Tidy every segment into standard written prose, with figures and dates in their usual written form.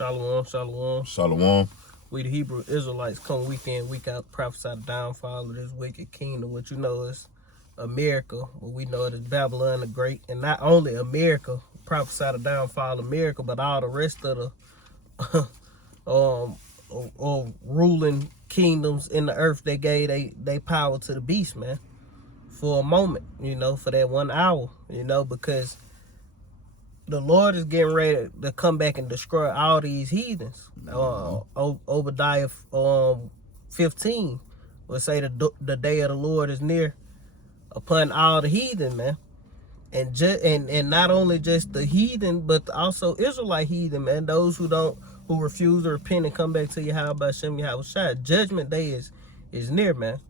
Shalom, shalom. Shalom. We the Hebrew Israelites come week in, week out, prophesy the downfall of this wicked kingdom. What you know is America, what we know it is Babylon the Great. And not only America, prophesy the downfall of America, but all the rest of the ruling kingdoms in the earth. They gave they power to the beast, man, for a moment, for that 1 hour, because the Lord is getting ready to come back and destroy all these heathens. Obadiah 15 will say the day of the Lord is near upon all the heathen, man. And not only just the heathen, but also Israelite heathen, man. Those who refuse to repent and come back to Yahweh Hashem Yahweh. Judgment day is near, man.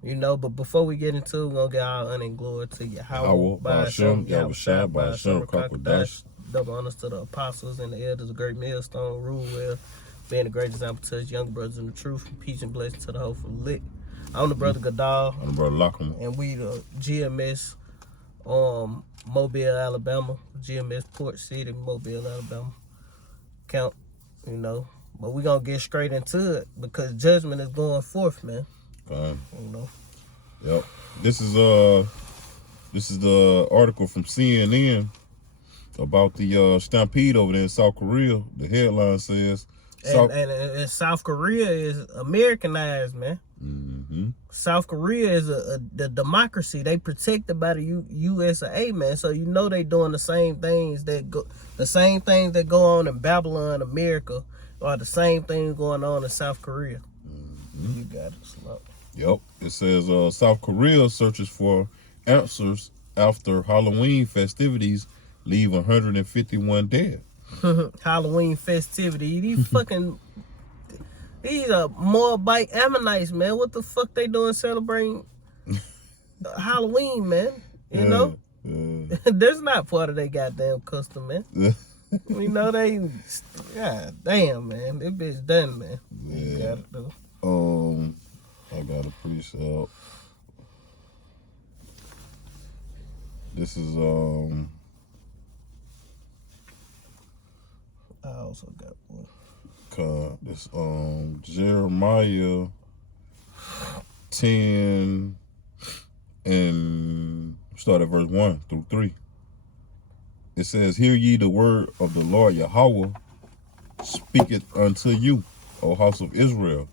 But before we get into it, we're going to get all honor and glory to Yahweh by Hashem Yahweh by Hashem Kakadash. Double honors to the apostles and the elders of Great Millstone, rule well, being a great example to his young brothers in the truth. Peace and blessing to the hopeful lit. I'm the brother Gadal. I'm the brother Lockham. And we the GMS Mobile, Alabama. GMS Port City, Mobile, Alabama. Count, But we're going to get straight into it because judgment is going forth, man. Fine. Yep. This is the article from CNN about the stampede over there in South Korea. The headline says, and South Korea is Americanized, man. Mm-hmm. South Korea is the democracy. They protected by the USA, man. So they doing the same things that go on in Babylon, America, or the same things going on in South Korea. Mm-hmm. You got it, Slump. Yep. It says South Korea searches for answers after Halloween festivities leave 151 dead. Halloween festivity. These are Moabite Ammonites, man. What the fuck they doing celebrating Halloween, man? Yeah. That's not part of their goddamn custom, man. God damn, man. This bitch done, man. Yeah. Gotta do. I got a precept. This is I also got one. This Jeremiah 10 and start at verse 1 through 3. It says, "Hear ye the word of the Lord Yahweh, speaketh unto you, O house of Israel.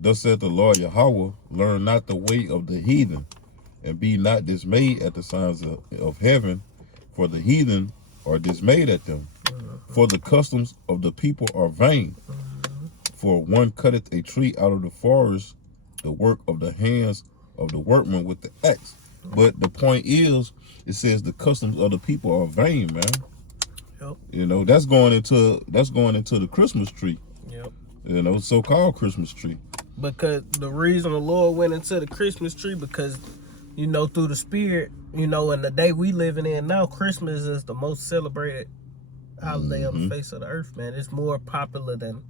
Thus saith the Lord Yahweh, learn not the way of the heathen, and be not dismayed at the signs of heaven, for the heathen are dismayed at them. For the customs of the people are vain. For one cutteth a tree out of the forest, the work of the hands of the workman with the axe." But the point is, it says the customs of the people are vain, man. Yep. That's going into the Christmas tree. Yep. So-called Christmas tree. Because the reason the Lord went into the Christmas tree, because, through the spirit, and the day we living in now, Christmas is the most celebrated holiday on the face of the earth, man. It's more popular than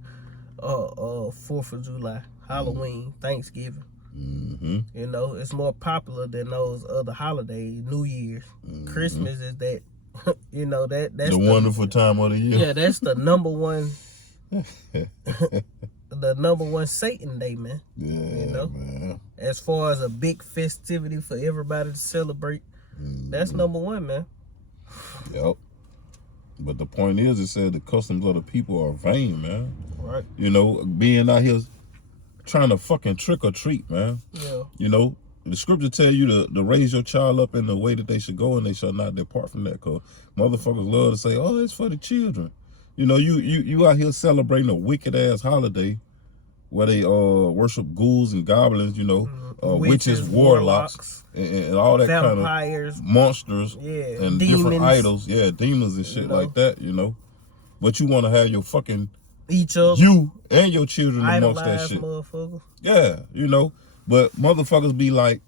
4th of July, Halloween, Thanksgiving. Mm-hmm. It's more popular than those other holidays, New Year's. Mm-hmm. Christmas is that, that's the wonderful time of the year. Yeah, that's the number one. The number one Satan day, man. Yeah, man. As far as a big festivity for everybody to celebrate, that's number one, man. Yep. But the point is, it said the customs of the people are vain, man. Right. Being out here trying to fucking trick or treat, man. Yeah. The scripture tell you to raise your child up in the way that they should go, and they shall not depart from that. Cause motherfuckers love to say, "Oh, it's for the children." You out here celebrating a wicked ass holiday where they worship ghouls and goblins, witches, warlocks, and all that vampires, kind of monsters, and demons. Different idols, demons and shit like that, But you want to have your fucking you and your children amongst that shit. Yeah, But motherfuckers be like,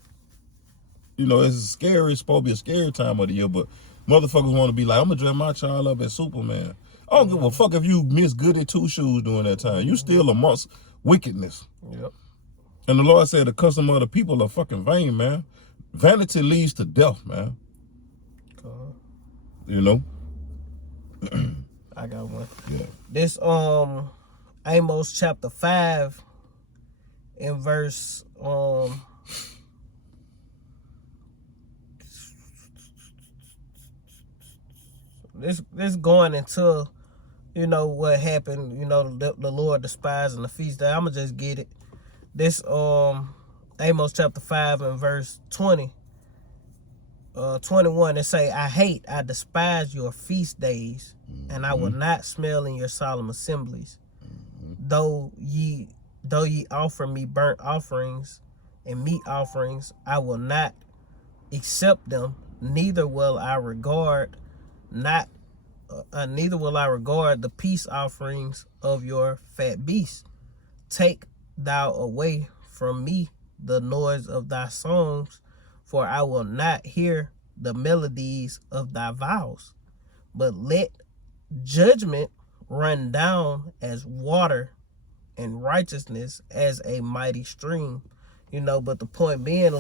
it's scary. It's supposed to be a scary time of the year, but motherfuckers want to be like, I'm gonna dress my child up as Superman. I don't give a fuck if you miss goody two shoes during that time. You still amongst wickedness. Yep. And the Lord said the custom of the people are fucking vain, man. Vanity leads to death, man. I got one. Yeah. This Amos chapter 5 in verse this going into, you know, what happened, you know, the Lord despising the feast day. I'ma just get it. This Amos chapter 5 and verse 20. 21, it say, I despise your feast days, and I will not smell in your solemn assemblies. Though ye offer me burnt offerings and meat offerings, I will not accept them, neither will I regard the peace offerings of your fat beasts. Take thou away from me the noise of thy songs, for I will not hear the melodies of thy vows. But let judgment run down as water, and righteousness as a mighty stream. You know, but the point being,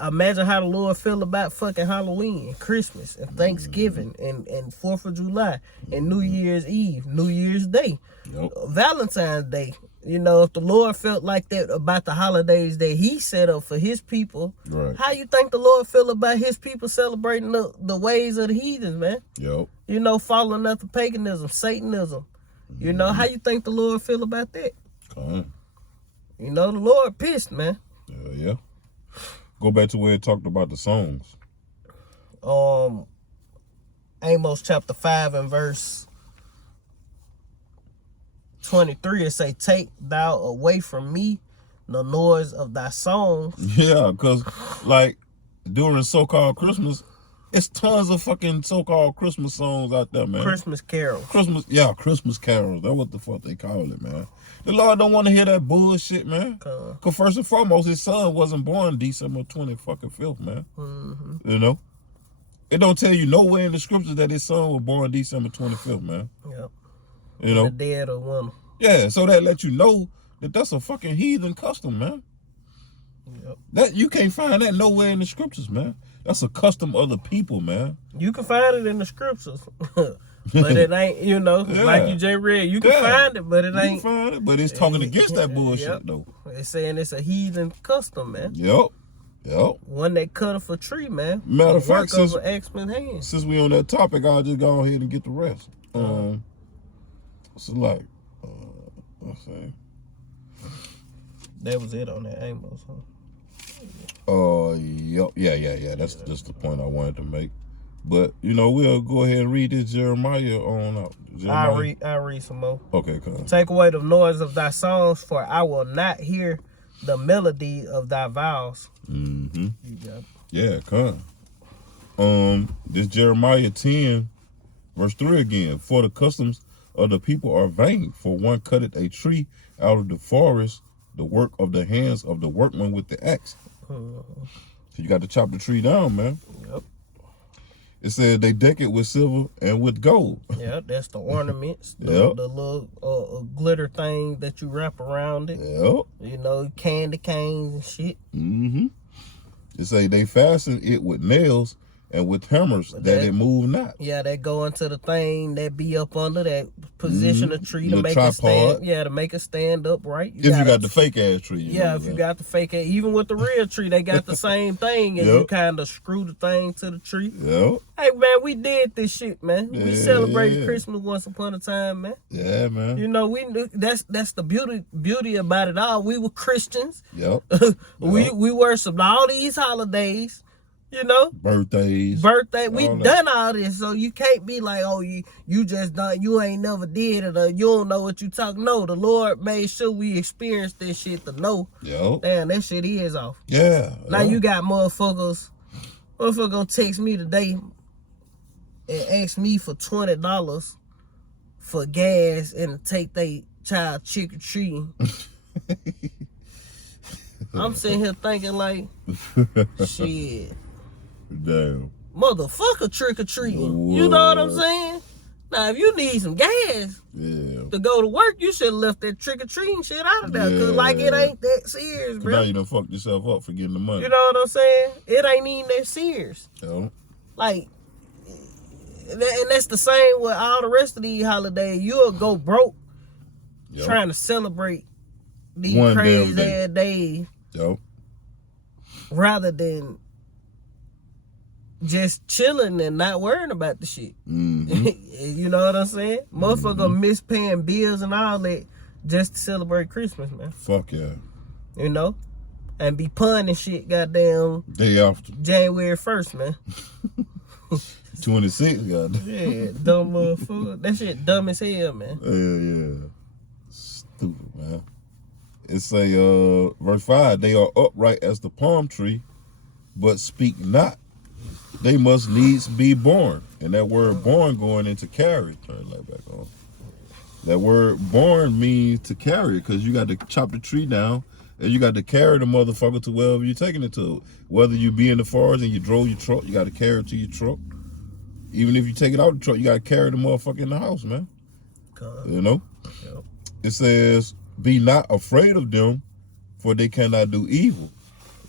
imagine how the Lord feel about fucking Halloween, Christmas, and Thanksgiving, and 4th of July, and New Year's Eve, New Year's Day, Valentine's Day. You know, if the Lord felt like that about the holidays that he set up for his people, Right. how you think the Lord feel about his people celebrating the ways of the heathens, man? Yep. You know, following after paganism, Satanism. You know, how you think the Lord feel about that? You know, the Lord pissed, man. Yeah. Go back to where it talked about the songs. Amos chapter 5 and verse 23, it say, take thou away from me the noise of thy songs. Yeah, because like during so-called Christmas, it's tons of fucking so-called Christmas songs out there, man. Christmas carols. Christmas carols. That's what the fuck they call it, man. The Lord don't want to hear that bullshit, man. Because first and foremost, his son wasn't born December 25th, man. You know? It don't tell you nowhere in the scriptures that his son was born December 25th, man. Yep. You know? The dead of winter. Yeah, so that let you know that that's a fucking heathen custom, man. Yep. That you can't find that nowhere in the scriptures, man. That's a custom of the people, man. You can find it in the scriptures. But it ain't, you know, like you just read. You can find it, but it ain't. You can find it, but it's talking against that bullshit, though. It's saying it's a heathen custom, man. Yep. One that cut off a tree, man. Matter of fact, since hand. Since we on that topic, I'll just go ahead and get the rest. So like, let's see. That was it on that Amos, huh? Yep. Yeah. That's just the point I wanted to make. But you know, we'll go ahead and read this Jeremiah on out. I'll read some more. Okay, come. Take away the noise of thy songs, for I will not hear the melody of thy vows. Mm-hmm. You got it. Yeah, come. This Jeremiah 10, verse 3 again. For the customs of the people are vain, for one cutteth a tree out of the forest, the work of the hands of the workman with the axe. So you got to chop the tree down, man. Yep. It said they deck it with silver and with gold. Yeah, that's the ornaments, the little glitter thing that you wrap around it. Yep. You know, candy canes and shit. Mm-hmm. It say they fasten it with nails and with hammers that it move not. Yeah, that go into the thing that be up under that position of tree to make tripod. it stand. Yeah, to make it stand upright. You got the fake ass tree. If you got the fake ass, even with the real tree, they got the same thing, and you kind of screw the thing to the tree. Yep. Hey man, we did this shit, man. We celebrated Christmas once upon a time, man. Yeah, man. You know, we knew that's the beauty about it all. We were Christians. Yep. We worshiped all these holidays. You know, birthday. We done all this, so you can't be like, oh, you just done, you ain't never did it, or you don't know what you talk. No, the Lord made sure we experienced this shit to know. Yep. Damn, that shit is off. Yeah. Now you got motherfuckers gonna text me today and ask me for $20 for gas and take they child trick or treating. I'm sitting here thinking like, shit. Damn. Motherfucker trick or treating. You know what I'm saying? Now, if you need some gas to go to work, you should have left that trick or treating shit out of there. Cause like it ain't that serious, bro. Now you done fucked yourself up for getting the money. You know what I'm saying? It ain't even that serious. Yo. Like, And that's the same with all the rest of these holidays. You'll go broke Yep. trying to celebrate these One damn crazy day. ass days Yep. rather than just chilling and not worrying about the shit. Mm-hmm. You know what I'm saying? Motherfucker miss paying bills and all that just to celebrate Christmas, man. Fuck yeah. You know? And be punning shit goddamn Day after. January 1st, man. 26, God. Yeah, dumb motherfucker. That shit dumb as hell, man. Yeah. Stupid, man. It say, verse 5, they are upright as the palm tree, but speak not. They must needs be born. And that word born going into carry. Turn that back on. That word born means to carry, because you got to chop the tree down and you got to carry the motherfucker to wherever you're taking it to. Whether you be in the forest and you drove your truck, you got to carry it to your truck. Even if you take it out the truck, you got to carry the motherfucker in the house, man. You know? Yep. It says, be not afraid of them, for they cannot do evil.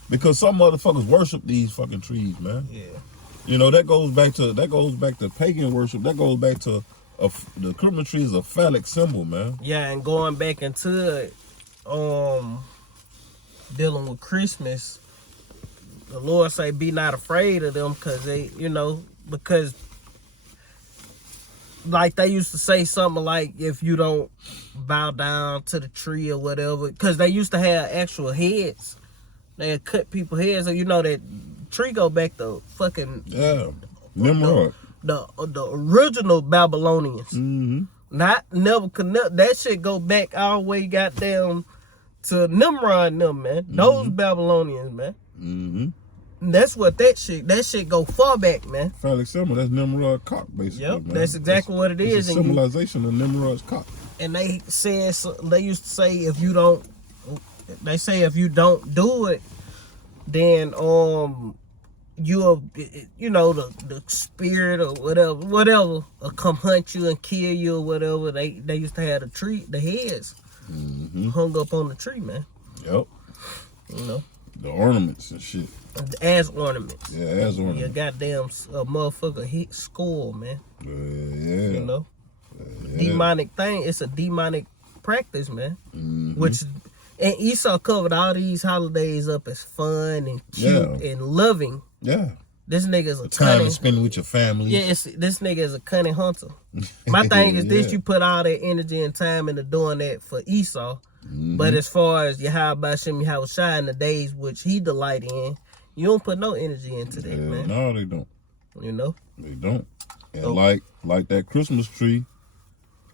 Because some motherfuckers worship these fucking trees, man. Yeah. You know, that goes back to pagan worship. That goes back to the Christmas tree is a phallic symbol, man. Yeah, and going back into it, dealing with Christmas, the Lord say, be not afraid of them, because they, you know, because like they used to say something like, if you don't bow down to the tree or whatever, because they used to have actual heads. They had cut people's heads, so you know that tree go back to fucking Nimrod. The original Babylonians. Mm-hmm. Not Nebuchadnezzar. That shit go back all the way goddamn to Nimrod and them, man. Those Babylonians, man. Mm-hmm. That's what that shit go far back, man. Phallic symbol, that's Nimrod's cock, basically. Yep, man. that's exactly what it is. It's a symbolization of Nimrod's cock. And they said, they used to say, if you don't do it, then you'll, you know, the spirit or whatever will come hunt you and kill you or whatever. They used to have the heads hung up on the tree, man. Yep. You know, the ornaments and shit. As ornaments. Yeah, as ornaments. Your goddamn motherfucker hit score, man. Yeah. You know, demonic thing. It's a demonic practice, man. Which, and Esau covered all these holidays up as fun and cute and loving. Yeah. This nigga's a time cunning. to spend with your family. Yeah, this nigga is a cunning hunter. My thing is this: you put all that energy and time into doing that for Esau, but as far as Yahweh Shem Yahweh Shai in the days which he delight in, you don't put no energy into that, man. No, they don't. You know, they don't. And like that Christmas tree.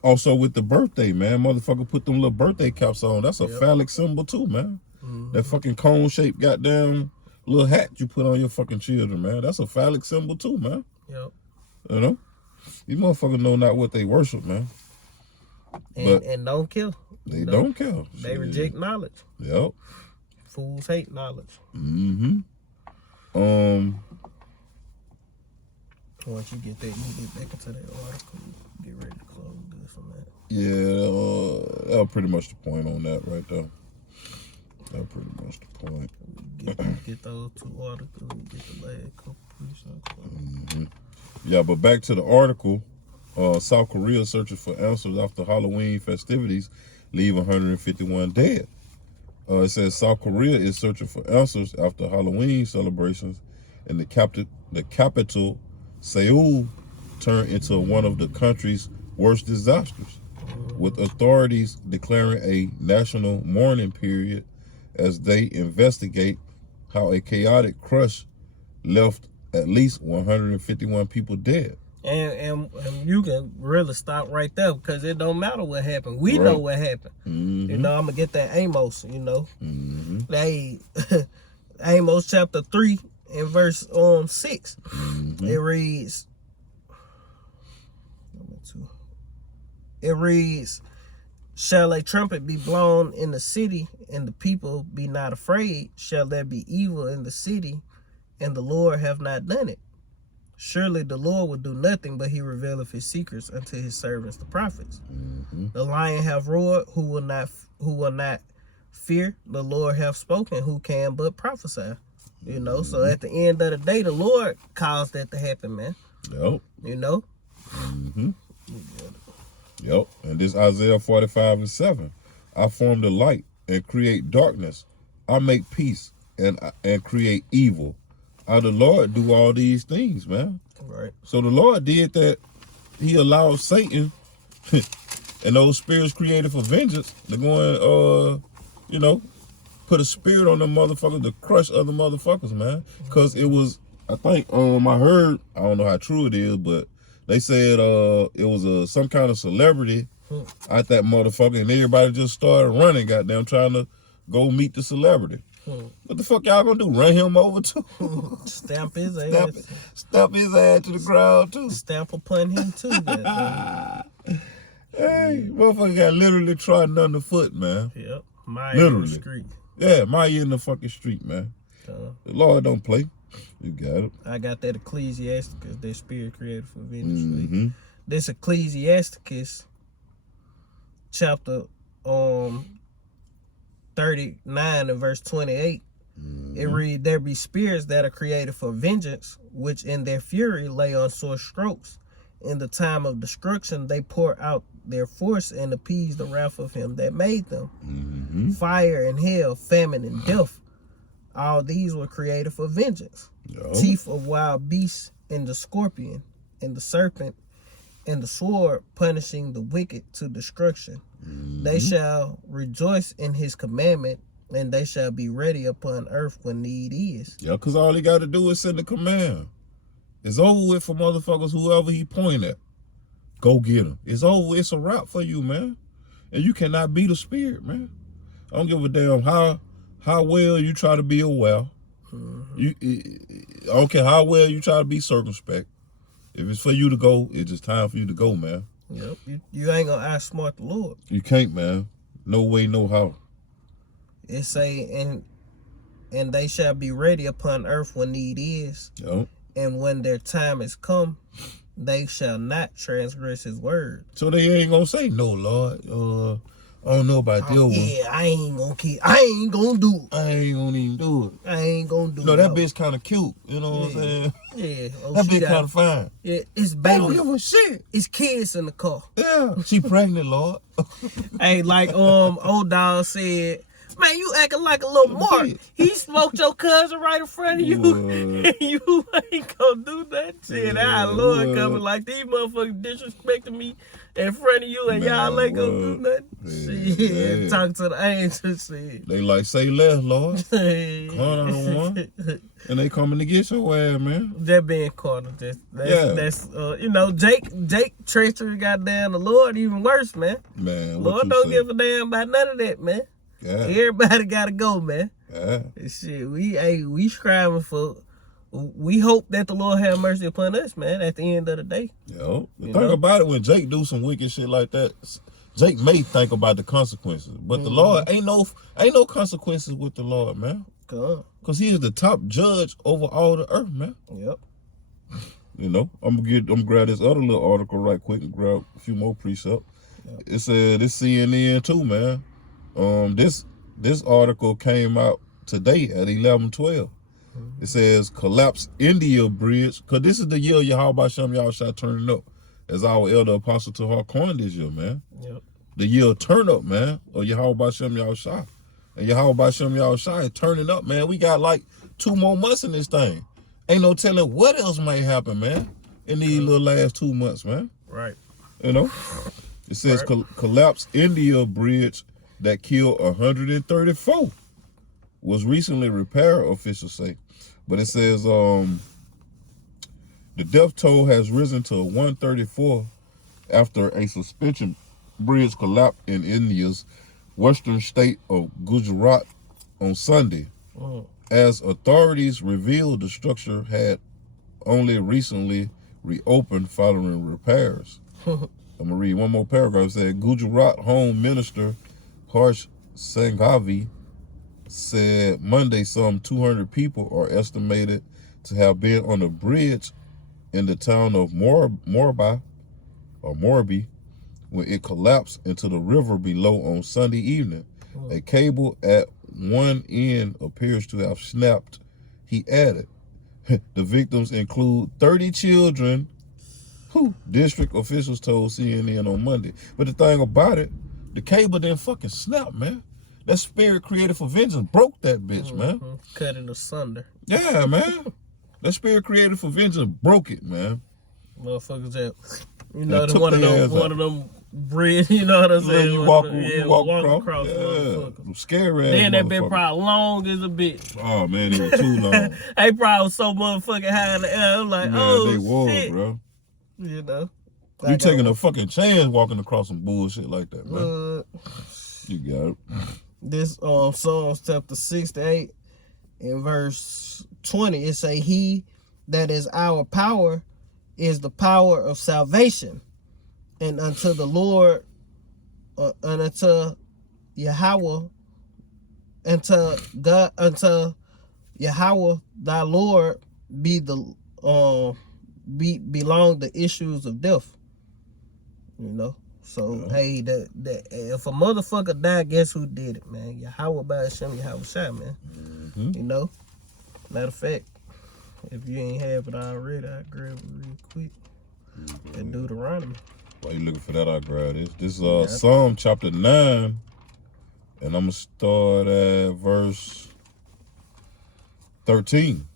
Also with the birthday, man, motherfucker put them little birthday caps on. That's a phallic symbol too, man. That fucking cone shaped goddamn little hat you put on your fucking children, man. That's a phallic symbol too, man. Yep. You know, these motherfuckers know not what they worship, man. And don't kill. They don't kill. They reject knowledge. Yep. Fools hate knowledge. Once you get that, you can get back into that article. Get ready to close this on that. Yeah, that was pretty much the point on that right there. That's pretty much the point. Get those two articles and get the last couple. Yeah, but back to the article. South Korea searching for answers after Halloween festivities leave 151 dead. It says South Korea is searching for answers after Halloween celebrations in the capital, Seoul, turned into one of the country's worst disasters, with authorities declaring a national mourning period as they investigate how a chaotic crush left at least 151 people dead. And you can really stop right there, because it don't matter what happened. We know what happened. You know, I'm gonna get that Amos. You know, they Amos chapter 3 and verse 6. It reads. It reads, shall a trumpet be blown in the city, and the people be not afraid? Shall there be evil in the city, and the Lord have not done it? Surely the Lord will do nothing, but he revealeth his secrets unto his servants the prophets. The lion have roared, who will not fear? The Lord hath spoken, who can but prophesy? You know, so at the end of the day, the Lord caused that to happen, man. Yep. You know? Mm-hmm. Yep. And this Isaiah 45:7. I form the light and create darkness. I make peace and create evil. I, the Lord, do all these things, man. Right. So the Lord did that. He allowed Satan and those spirits created for vengeance to go and, put a spirit on them motherfuckers to crush other motherfuckers, man. Because it was, I think, I heard, I don't know how true it is, but they said it was some kind of celebrity at that motherfucker, and everybody just started running, goddamn, trying to go meet the celebrity. What the fuck y'all gonna do? Run him over too? Stamp his ass. Stamp his ass to the ground too. Stamp upon him too. Hey, motherfucker got literally trodden underfoot, man. Yep. My literally. street. Yeah, my in the fucking street, man. The Lord don't play. You got it. I got that Ecclesiasticus, that spirit created for vengeance. Mm-hmm. This Ecclesiasticus chapter 39 and verse 28. It read, there be spirits that are created for vengeance, which in their fury lay on sore strokes. In the time of destruction, they pour out their force and appease the wrath of him that made them. Mm-hmm. Fire and hell, famine and death, all these were created for vengeance. Yo. Teeth of wild beasts and the scorpion and the serpent and the sword, punishing the wicked to destruction. Mm-hmm. They shall rejoice in his commandment, and they shall be ready upon earth when need is. Yeah, because all he got to do is send the command. It's over with for motherfuckers, whoever he point at. Go get him. It's over. It's a wrap for you, man. And you cannot beat a spirit, man. I don't give a damn how well you try to be aware. I don't care how well you try to be circumspect. If it's for you to go, it's just time for you to go, man. Yep. You ain't gonna outsmart the Lord. You can't, man. No way, no how. It say, and they shall be ready upon earth when need is. Yep. And when their time is come, they shall not transgress his word. So they ain't gonna say, no, Lord. I don't know about that one. Yeah, I ain't gonna keep. I ain't gonna do it. I ain't gonna even do it. I ain't gonna do it. No, that bitch kind of cute. You know what I'm saying? Yeah. Oh, That bitch kind of fine. Yeah, it's I baby. don't give a shit. It's kids in the car. Yeah, she pregnant, Lord. Hey, like old dog said, man, you acting like a little Mark. He smoked your cousin right in front of you. And you ain't gonna do that shit. Our Lord coming like these motherfuckers disrespecting me in front of you, and y'all ain't gonna do nothing. Shit, talk to the angels. Shit. They like, say less, Lord. Corner one. And they coming to get your ass, man. That being corner, that's Jake treachery, goddamn the Lord, even worse, man. Man, Lord don't give a damn about none of that, man. Yeah. Everybody gotta go, man. Yeah. Shit, we striving for. We hope that the Lord have mercy upon us, man. At the end of the day. Yo, the thing about it, when Jake do some wicked shit like that, Jake may think about the consequences, but the Lord ain't no consequences with the Lord, man. Cause He is the top judge over all the earth, man. Yep. You know, I'm gonna grab this other little article right quick and grab a few more precepts. Yep. It said this CNN too, man. This article came out today at 11:12. It says collapse India bridge, cause this is the year Yahweh Shem Yahushua turning up, as our elder apostle Tahar coined this year, man. Yep. The year turn up, man, of Yahweh Shem Yahushua, and Yahweh Shem Yahushua is turning up, man. We got like 2 more months in this thing. Ain't no telling what else might happen, man, in these little last 2 months, man. Right. You know, it says collapse India bridge that killed 134 was recently repaired, officials say. But it says the death toll has risen to 134 after a suspension bridge collapsed in India's western state of Gujarat on Sunday. As authorities revealed, the structure had only recently reopened following repairs. I'm going to read one more paragraph. It said Gujarat Home Minister Harsh Sanghavi said Monday some 200 people are estimated to have been on the bridge in the town of Morbi when it collapsed into the river below on Sunday evening. A cable at one end appears to have snapped, he added. The victims include 30 children Who? District officials told CNN on Monday. But the thing about it, the cable didn't fucking snap, man. That spirit created for vengeance broke that bitch, man. Cut it asunder. Yeah, man. That spirit created for vengeance broke it, man. Motherfuckers that, you know, one of them bridge, you know what I'm saying? You walk across. Yeah. Scary ass. Then that been probably long as a bitch. Oh man, it was too long. They probably was so motherfucking high in the air. I'm like, man, oh they was, shit, bro. You know, You taking a fucking chance walking across some bullshit like that, man. You got it. This Psalms chapter 68 in verse 20, it say, "He that is our power is the power of salvation, and unto the Lord, and unto Yahweh, unto God, unto Yahweh thy Lord be the belong the issues of death." You know, so hey, that if a motherfucker died, guess who did it, man? Yahweh by Hashem, Yahweh Shai, man. You know, matter of fact, if you ain't have it already, I grab it real quick. That Deuteronomy. While you looking for that, I grab this. This is Psalm chapter 9, and I'm gonna start at verse 13.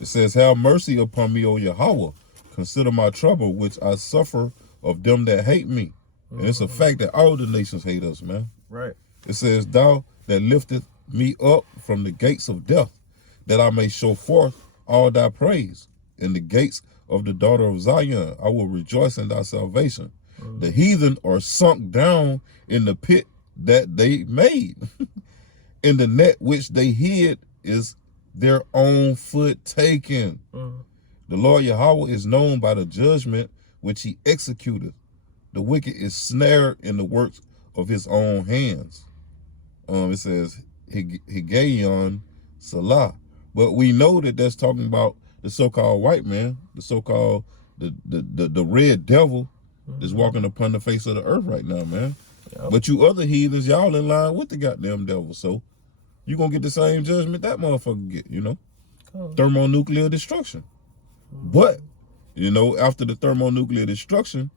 It says, "Have mercy upon me, O Yahweh. Consider my trouble, which I suffer of them that hate me." And it's a fact that all the nations hate us, man. Right. It says, "Thou that lifteth me up from the gates of death, that I may show forth all thy praise. In the gates of the daughter of Zion, I will rejoice in thy salvation. The heathen are sunk down in the pit that they made. In the net which they hid is their own foot taken. The Lord Yahweh is known by the judgment which he executed. The wicked is snared in the works of his own hands." It says, Higayon Salah. But we know that that's talking about the so-called white man, the so-called the red devil that's walking upon the face of the earth right now, man. Yep. But you other heathens, y'all in line with the goddamn devil, so you gonna get the same judgment that motherfucker get, you know? Thermonuclear destruction. But, you know, after the thermonuclear destruction,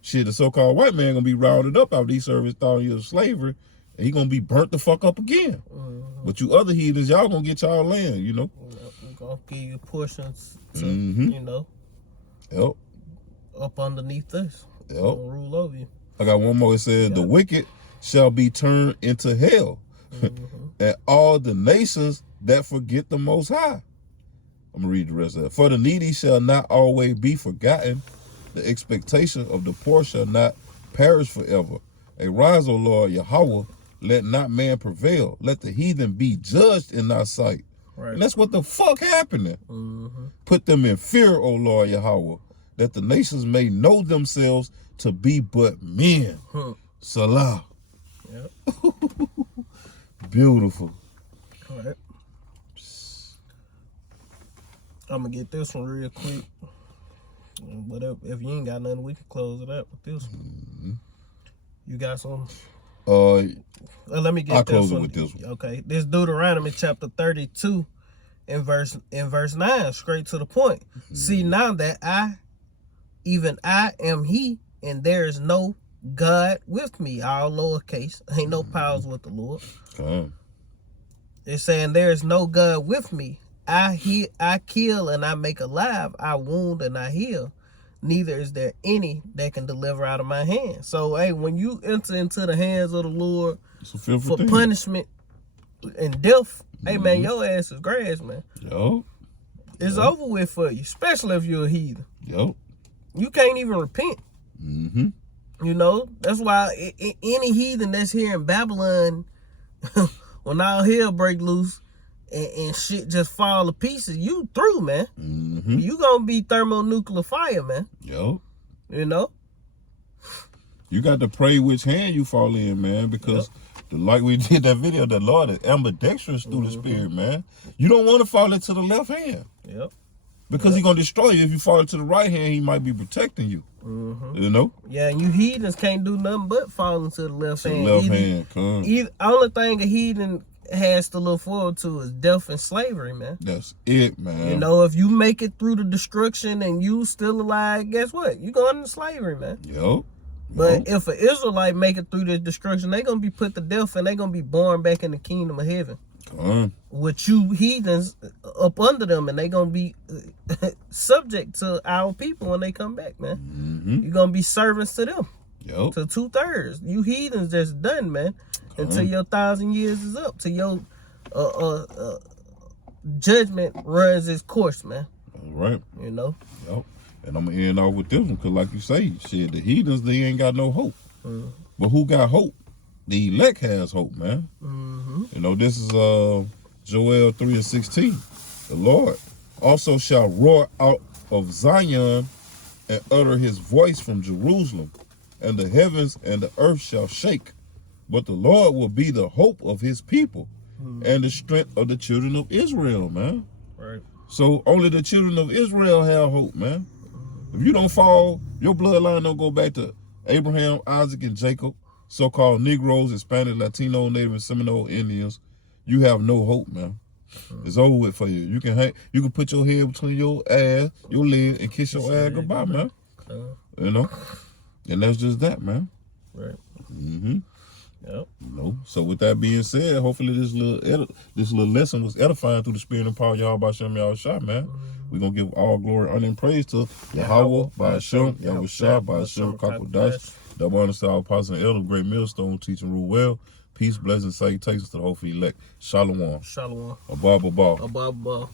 shit, the so-called white man gonna be routed up after he served his 1,000 years of slavery, and he gonna be burnt the fuck up again. But you other heathens, y'all gonna get y'all land, you know? We're gonna give you portions to, you know, up underneath us. Gonna rule over you. I got one more. It says, "The wicked shall be turned into hell, and all the nations that forget the Most High." I'm gonna read the rest of it. "For the needy shall not always be forgotten. The expectation of the poor shall not perish forever. Arise, O Lord Yahweh, let not man prevail. Let the heathen be judged in thy sight." Right. And that's what the fuck happening. "Put them in fear, O Lord Yahweh, that the nations may know themselves to be but men." Salah. Yep. Beautiful. All right. I'm gonna get this one real quick. Whatever. If you ain't got nothing, we can close it up with this one. You got some? Let me get. I'll close it with this one. Okay. This Deuteronomy chapter 32, in verse 9, straight to the point. "See now that even I am he, and there is no God with me." All lowercase. Ain't no powers with the Lord. It's saying there is no God with me. I kill and I make alive. I wound and I heal. Neither is there any that can deliver out of my hand. So, hey, when you enter into the hands of the Lord for punishment and death, hey, man, your ass is grass, man. It's over with for you, especially if you're a heathen. You can't even repent. You know, that's why any heathen that's here in Babylon, when all hell break loose, and shit just fall to pieces, you through, man. You gonna be thermonuclear fire, man. You know? You got to pray which hand you fall in, man, because like we did that video, the Lord is ambidextrous through the spirit, man. You don't want to fall into the left hand. Because he's gonna destroy you. If you fall into the right hand, he might be protecting you. You know? Yeah, and you heathens can't do nothing but fall into the left hand. Left hand, only thing a heathen has to look forward to is death and slavery, man. That's it, man. You know, if you make it through the destruction and you still alive, guess what? You going into slavery, man. Yep. But if an Israelite make it through this destruction, they gonna be put to death and they gonna be born back in the kingdom of heaven. With you heathens up under them, and they gonna be subject to our people when they come back, man. You're gonna be servants to them. Yep. To 2/3. You heathens just done, man. Until your 1,000 years is up. Till your judgment runs its course, man. All right. You know? Yep. And I'm going to end off with this one because, like you say, shit, the heathens, they ain't got no hope. But who got hope? The elect has hope, man. You know, this is Joel 3:16. The Lord also shall roar out of Zion and utter his voice from Jerusalem, and the heavens and the earth shall shake. But the Lord will be the hope of his people and the strength of the children of Israel, man. Right. So only the children of Israel have hope, man. If you don't fall, your bloodline don't go back to Abraham, Isaac, and Jacob, so-called Negroes, Hispanic, Latino, Native, and Seminole Indians, you have no hope, man. It's over with for you. You can put your head between your ass, your leg, and kiss your ass goodbye, man. You know? And that's just that, man. Right. Yep. You know, so with that being said, hopefully this little lesson was edifying through the spirit and power y'all by Shem y'all shot, man. We're gonna give all glory, honor, and praise to Yahweh by Hashem, Yahweh Shah by Hashem, Kakodash, double honor to our apostle and elder, great millstone, teaching rule well. Peace, blessings, salutations to the hopefully elect. Shalom. Shalom. Abba. Abba.